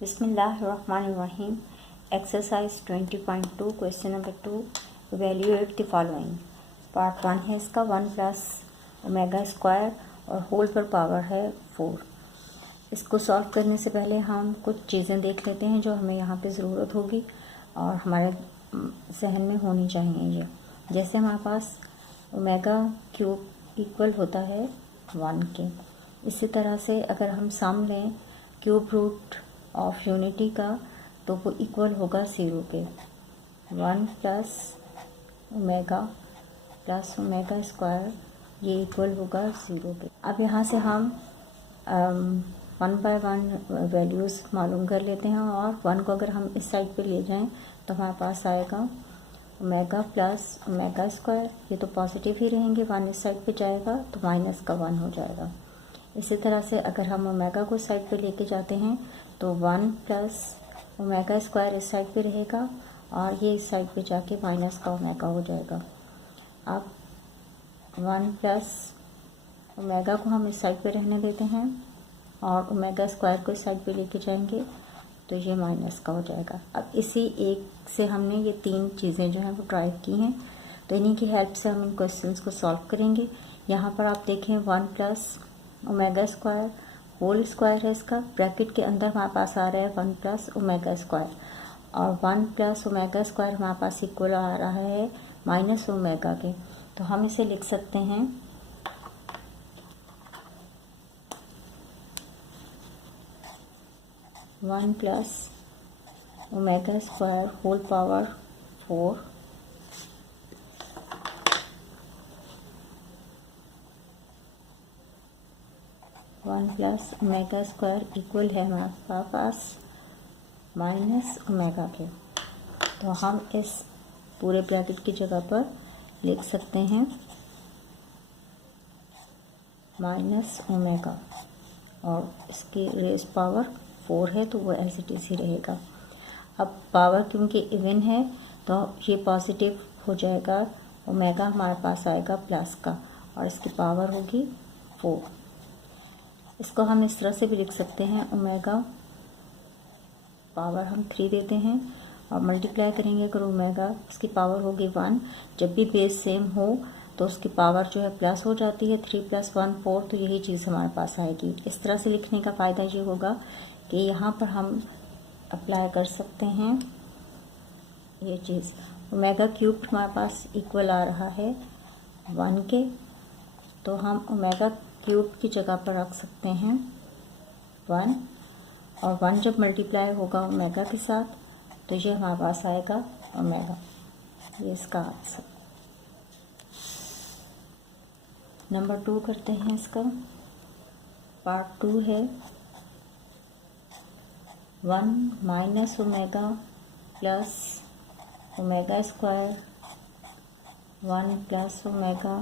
Bismillahirrahmanirrahim. Exercise 20.2 question number 2 evaluate the following. Part 1 है इसका 1 plus omega square और whole पर पावर है 4। इसको सॉल्व करने से पहले हम कुछ चीज़ें देख लेते हैं जो हमें यहाँ पे ज़रूरत होगी और हमारे जहन में होनी चाहिए। ये जैसे हमारे पास ओमेगा क्यूब इक्वल होता है 1 के, इसी तरह से अगर हम सम लें क्यूब रूट ऑफ यूनिटी का तो वो इक्वल होगा 0 पे। 1 प्लस ओमेगा स्क्वायर ये इक्वल होगा 0 पे। अब यहाँ से हम 1 बाय 1 वैल्यूज़ मालूम कर लेते हैं और 1 को अगर हम इस साइड पे ले जाएं तो हमारे पास आएगा ओमेगा प्लस ओमेगा स्क्वायर, ये तो पॉजिटिव ही रहेंगे। 1 इस साइड पे जाएगा तो माइनस का 1 हो जाएगा। इसी तरह से अगर हम ओमेगा को साइड पे लेके जाते हैं तो 1 प्लस ओमेगा स्क्वायर इस साइड पे रहेगा और ये इस साइड पे जाके माइनस का ओमेगा हो जाएगा। अब 1 प्लस ओमेगा को हम इस साइड पे रहने देते हैं और ओमेगा स्क्वायर को इस साइड पे लेके जाएंगे तो ये माइनस का हो जाएगा। अब इसी एक से हमने ये 3 चीज़ें जो हैं वो ड्राइव की हैं, तो इन्हीं की हेल्प से हम इन क्वेश्चंस को सॉल्व करेंगे। यहाँ पर आप देखें 1 plus omega square whole square है इसका, ब्रैकेट के अंदर हमारे पास आ रहा है 1 प्लस ओमेगा स्क्वायर और 1 प्लस ओमेगा स्क्वायर हमारे पास इक्वल आ रहा है माइनस ओमेगा के, तो हम इसे लिख सकते हैं 1 plus omega square whole power 4 1 plus omega square equal है हमारे पास माइनस ओमेगा के, तो हम इस पूरे ब्रैकेट की जगह पर लिख सकते हैं माइनस ओमेगा और इसकी रेस पावर 4 है तो वो एज इट इज़ ही रहेगा। अब पावर क्योंकि इवन है तो ये पॉजिटिव हो जाएगा, ओमेगा हमारे पास आएगा प्लस का और इसकी पावर होगी 4। इसको हम इस तरह से भी लिख सकते हैं ओमेगा पावर हम 3 देते हैं और मल्टीप्लाई करेंगे अगर ओमेगा, इसकी पावर होगी 1। जब भी बेस सेम हो तो उसकी पावर जो है प्लस हो जाती है, 3 + 1 4, तो यही चीज़ हमारे पास आएगी। इस तरह से लिखने का फ़ायदा ये होगा कि यहाँ पर हम अप्लाई कर सकते हैं ये चीज़। ओमेगा क्यूब हमारे पास इक्वल आ रहा है 1 के, तो हम ओमेगा क्यूब की जगह पर रख सकते हैं 1 और 1 जब मल्टीप्लाई होगा ओमेगा के साथ तो ये हमारे पास आएगा ओमेगा। ये इसका आंसर। नंबर 2 करते हैं इसका। पार्ट 2 है 1 minus omega plus omega square 1 plus omega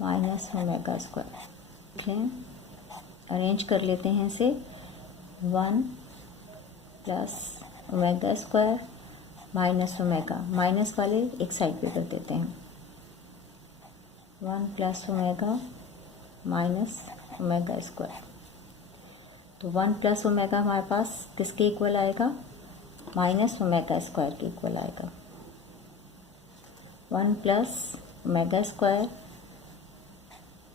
minus omega square. Arrange कर लेते हैं इसे। 1 plus omega square minus omega, minus वाले एक साइड पे कर देते हैं। 1 plus omega minus omega square, तो 1 प्लस ओमेगा हमारे पास किसके इक्वल आएगा? माइनस ओमेगा स्क्वायर के इक्वल आएगा। 1 plus omega square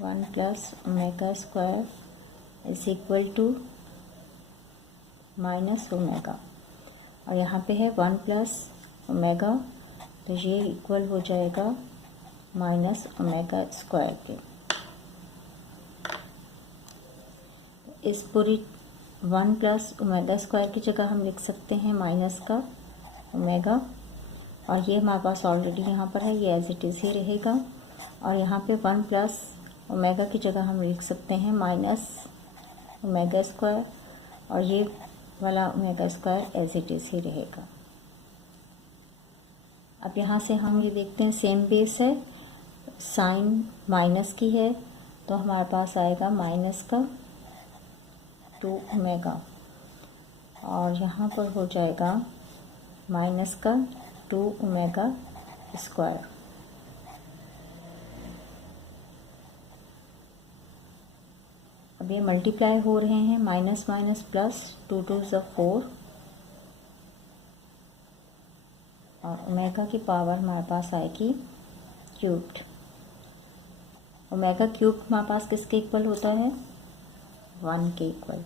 1 plus omega square is equal to minus omega और यहाँ पे है 1 प्लस ओमेगा, तो ये इक्वल हो जाएगा माइनस ओमेगा स्क्वायर के। इस पूरी 1 प्लस ओमेगा स्क्वायर की जगह हम लिख सकते हैं माइनस का ओमेगा और ये हमारे पास ऑलरेडी यहाँ पर है, ये एज इट इज़ ही रहेगा। और यहाँ पे 1 प्लस ओमेगा की जगह हम लिख सकते हैं माइनस ओमेगा स्क्वायर और ये वाला omega square as it is ही रहेगा। अब यहाँ से हम ये देखते हैं सेम बेस है, साइन माइनस की है तो हमारे पास आएगा माइनस का 2 ओमेगा और यहाँ पर हो जाएगा माइनस का 2 ओमेगा स्क्वायर। अब ये मल्टीप्लाई हो रहे हैं, माइनस माइनस प्लस 2 2 = 4 और ओमेगा की पावर हमारे पास आएगी क्यूब्ड। ओमेगा क्यूब हमारे पास किसके इक्वल होता है? 1 के इक्वल।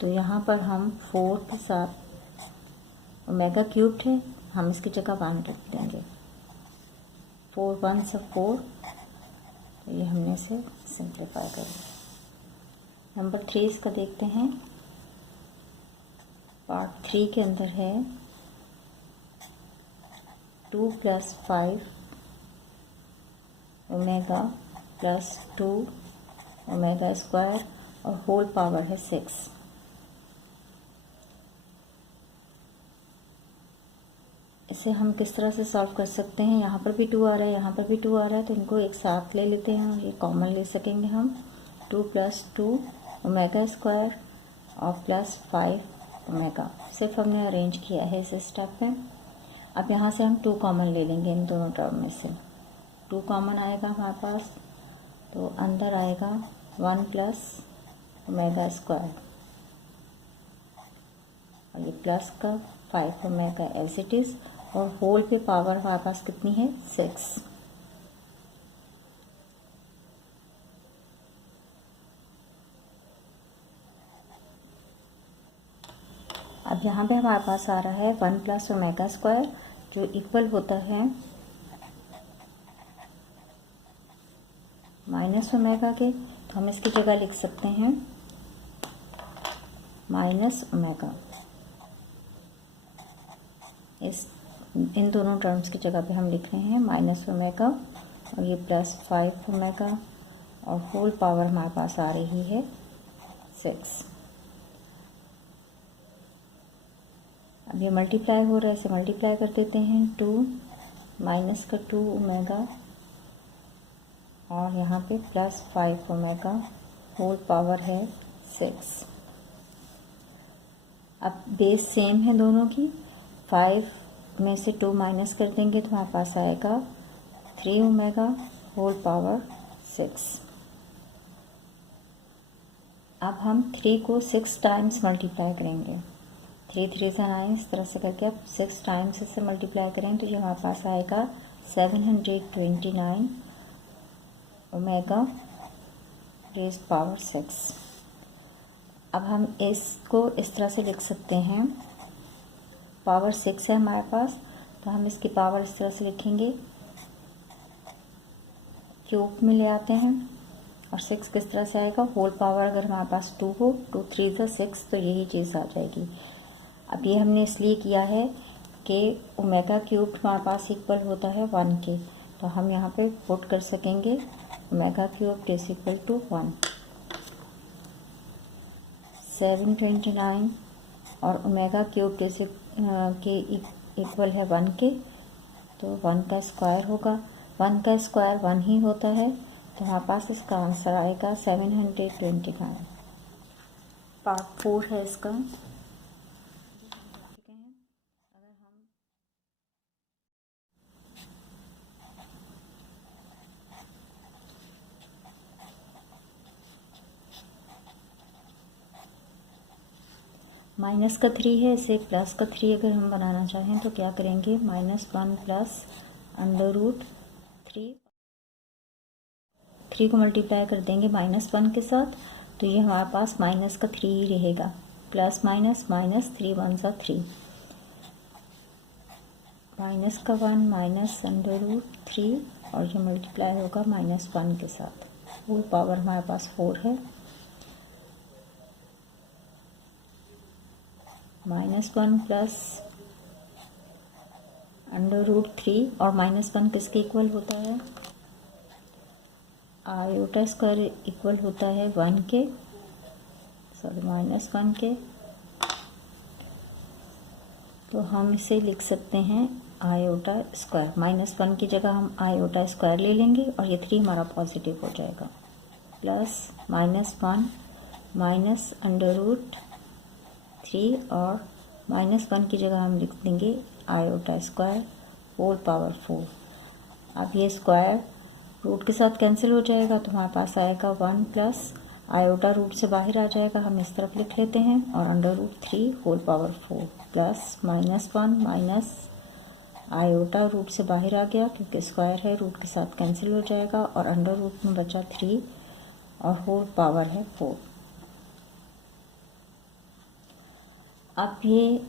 तो यहाँ पर हम 4 के साथ ओमेगा क्यूब्ड है, हम इसकी जगह 1 रख देंगे। 4 1 से 4, तो ये हमने इसे सिंप्लीफाई कर लिया। नंबर 3 इसका देखते हैं। पार्ट 3 के अंदर है 2 + 5 ओमेगा + 2 ओमेगा स्क्वायर और होल पावर है 6। इसे हम किस तरह से सॉल्व कर सकते हैं? यहाँ पर भी 2 आ रहा है, यहाँ पर भी 2 आ रहा है, तो इनको एक साथ ले लेते हैं और ये कॉमन ले सकेंगे हम। 2 + 2 ओमेगा स्क्वायर और +5 ओमेगा। सिर्फ हमने अरेंज किया है इस स्टेप में। अब यहाँ से हम 2 कॉमन ले लेंगे इन दोनों टर्म में से। 2 कॉमन आएगा हमारे पास, तो अंदर आएगा 1 + ओमेगा स्क्वायर और ये प्लस का 5 ओमेगा एज इट इज़, और होल पे पावर हमारे पास कितनी है? 6। अब यहाँ पे हमारे पास आ रहा है 1 + ओमेगा स्क्वायर, जो इक्वल होता है माइनस ओमेगा के। तो हम इसकी जगह लिख सकते हैं माइनस ओमेगा। इन दोनों टर्म्स की जगह पे हम लिख रहे हैं माइनस ओमेगा, और ये +5 ओमेगा, और होल पावर हमारे पास आ रही है 6। अब ये मल्टीप्लाई हो रहा है, इसे मल्टीप्लाई कर देते हैं। 2 माइनस का 2 ओमेगा और यहाँ पे +5 ओमेगा, होल पावर है 6। अब बेस सेम है दोनों की। 5 में से 2 माइनस कर देंगे तो हमारे पास आएगा 3 ओमेगा, होल पावर 6। अब हम 3 को 6 टाइम्स मल्टीप्लाई करेंगे। 3 3 से 9, इस तरह से करके अब 6 टाइम्स इसे मल्टीप्लाई करें तो ये हमारे पास आएगा 729 ओमेगा रेज़ पावर 6। अब हम इसको इस तरह से लिख सकते हैं, पावर 6 है हमारे पास, तो हम इसकी पावर इस तरह से लिखेंगे, क्यूब में ले आते हैं, और 6 किस तरह से आएगा? होल पावर अगर हमारे पास 2 हो, 2 3 × 6, तो यही चीज़ आ जाएगी। अब ये हमने इसलिए किया है कि ओमेगा क्यूब हमारे पास इक्वल होता है 1 के, तो हम यहाँ पे पुट कर सकेंगे omega cube is equal to 1। 729 और ओमेगा क्यूब के इक्वल है 1 के, तो 1 का स्क्वायर होगा। 1 का स्क्वायर 1 ही होता है, तो हमारे पास इसका आंसर आएगा 729। पार्ट 4 है इसका। माइनस का 3 है, इसे प्लस का 3 अगर हम बनाना चाहें तो क्या करेंगे? -1 + √3 को मल्टीप्लाई कर देंगे -1 के साथ, तो ये हमारे पास माइनस का 3 ही रहेगा। प्लस माइनस माइनस, 3 1 सा 3, माइनस का 1 -√3, और ये मल्टीप्लाई होगा -1 के साथ। होल पावर हमारे पास 4 है। -1 + √3 और -1 किसके इक्वल होता है? आयोटा स्क्वायर इक्वल होता है 1 के, सॉरी -1 के, तो हम इसे लिख सकते हैं आयोटा स्क्वायर। -1 की जगह हम आयोटा स्क्वायर ले लेंगे और ये 3 हमारा पॉजिटिव हो जाएगा। प्लस -1 -√3 और -1 की जगह हम लिख देंगे आयोटा स्क्वायर, होल पावर 4। अब ये स्क्वायर रूट के साथ कैंसिल हो जाएगा, तो हमारे पास आएगा 1 + आयोटा रूट से बाहर आ जाएगा, हम इस तरफ लिख लेते हैं, और under root 3 whole power 4 plus -1 minus iota root से बाहर आ गया क्योंकि स्क्वायर है, रूट के साथ कैंसिल हो जाएगा, और अंडर रूट में बचा 3 और होल पावर है 4। अब ये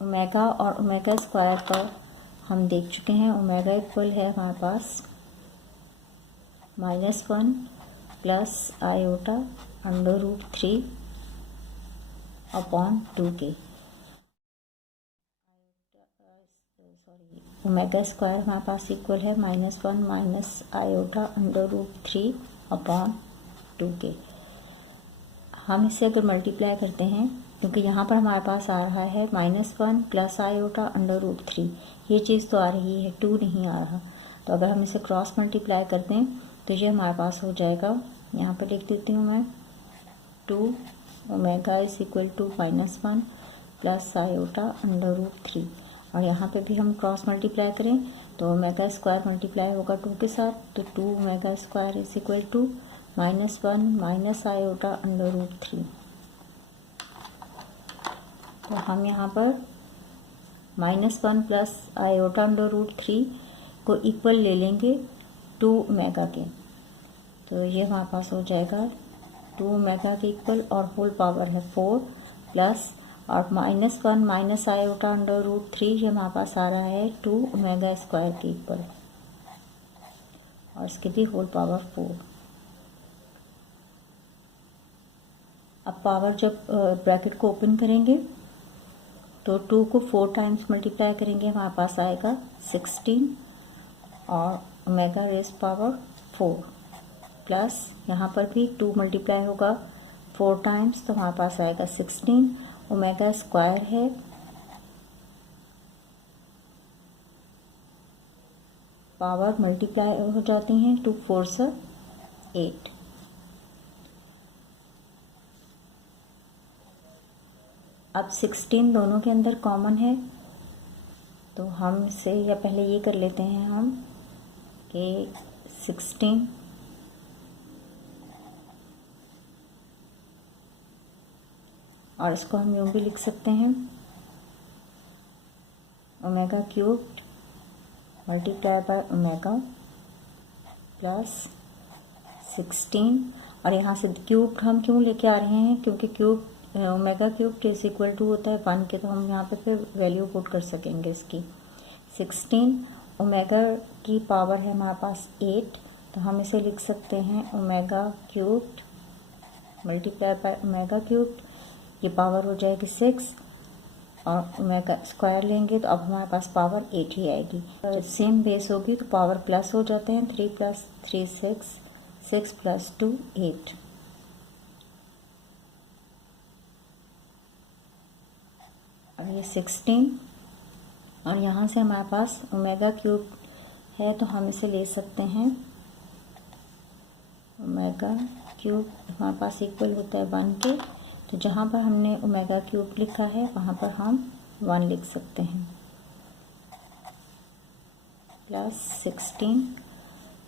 ओमेगा और ओमेगा स्क्वायर पर हम देख चुके हैं। ओमेगा इक्वल है हमारे पास -1 plus iota under root 3 upon 2k। Omega square हमारे पास इक्वल है -1 minus iota under root 3 upon 2k। हम इसे अगर मल्टीप्लाई करते हैं, क्योंकि यहाँ पर हमारे पास आ रहा है -1 प्लस आयोटा अंडर रूट 3, ये चीज़ तो आ रही है, 2 नहीं आ रहा। तो अगर हम इसे क्रॉस मल्टीप्लाई कर दें तो ये हमारे पास हो जाएगा, यहाँ पर लिख देती हूँ मैं, 2 omega is equal to -1 plus iota under root 3, और यहाँ पे भी हम क्रॉस मल्टीप्लाई करें तो ओमेगा स्क्वायर मल्टीप्लाई होगा 2 के साथ, तो 2 omega square is equal to -1 minus iota under root 3। तो हम यहाँ पर -1 प्लस आयोटा अंडर रूट 3 को इक्वल ले लेंगे 2 ओमेगा के, तो ये हमारे पास हो जाएगा 2 ओमेगा के इक्वल, और होल पावर है 4 प्लस और -1 माइनस आयोटा अंडर रूट 3, ये हमारे पास आ रहा है 2 ओमेगा स्क्वायर के इक्वल, और इसकी भी होल पावर 4। अब पावर जब ब्रैकेट को ओपन करेंगे तो 2 को 4 टाइम्स मल्टीप्लाई करेंगे, हमारे पास आएगा 16 और ओमेगा रेज पावर 4 प्लस यहाँ पर भी 2 मल्टीप्लाई होगा 4 टाइम्स, तो हमारे पास आएगा 16 ओमेगा स्क्वायर है, पावर मल्टीप्लाई हो जाती हैं, 2 4 से 8। अब 16 दोनों के अंदर कॉमन है, तो हम इसे या पहले ये कर लेते हैं हम कि 16 और इसको हम यूँ भी लिख सकते हैं, omega cubed multiply by omega plus 16, और यहाँ से क्यूब हम क्यों लेके आ रहे हैं, क्योंकि cube omega cube is equal to होता है 1 के, तो हम यहाँ पे फिर वैल्यू पुट कर सकेंगे इसकी। 16 ओमेगा की पावर है हमारे पास 8, तो हम इसे लिख सकते हैं omega cubed multiply by omega cubed, ये पावर हो जाएगी 6, और ओमेगा स्क्वायर लेंगे तो अब हमारे पास पावर 8 ही आएगी। तो सेम बेस होगी तो पावर प्लस हो जाते हैं, 3 + 3 6, 6 + 2 8। अब ये 16 और यहाँ से हमारे पास ओमेगा क्यूब है, तो हम इसे ले सकते हैं ओमेगा क्यूब हमारे पास इक्वल होता है 1 के, तो जहाँ पर हमने ओमेगा क्यूब लिखा है वहाँ पर हम 1 लिख सकते हैं, प्लस 16,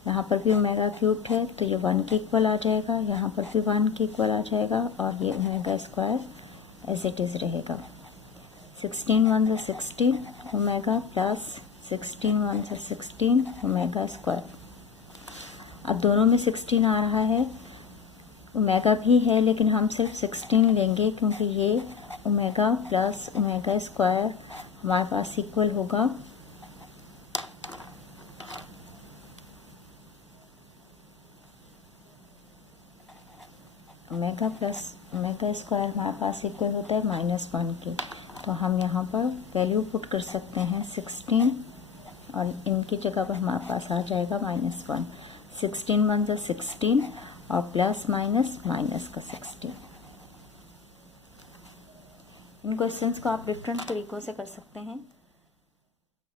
यहाँ पर भी ओमेगा क्यूब है तो ये 1 के इक्वल आ जाएगा, यहाँ पर भी 1 के इक्वल आ जाएगा, और ये omega square as it is रहेगा। 16 1 से 16 ओमेगा प्लस 16 1 से 16 ओमेगा स्क्वायर। अब दोनों में 16 आ रहा है, ओमेगा भी है लेकिन हम सिर्फ 16 लेंगे क्योंकि ये ओमेगा प्लस ओमेगा स्क्वायर हमारे पास इक्वल होगा ओमेगा प्लस ओमेगा स्क्वायर हमारे पास इक्वल होता है -1 के, तो हम यहाँ पर वैल्यू पुट कर सकते हैं 16, और इनकी जगह पर हमारे पास आ जाएगा -1। 16 1 से 16 और प्लस माइनस माइनस का 16। इन क्वेश्चंस को आप डिफरेंट तरीक़ों से कर सकते हैं।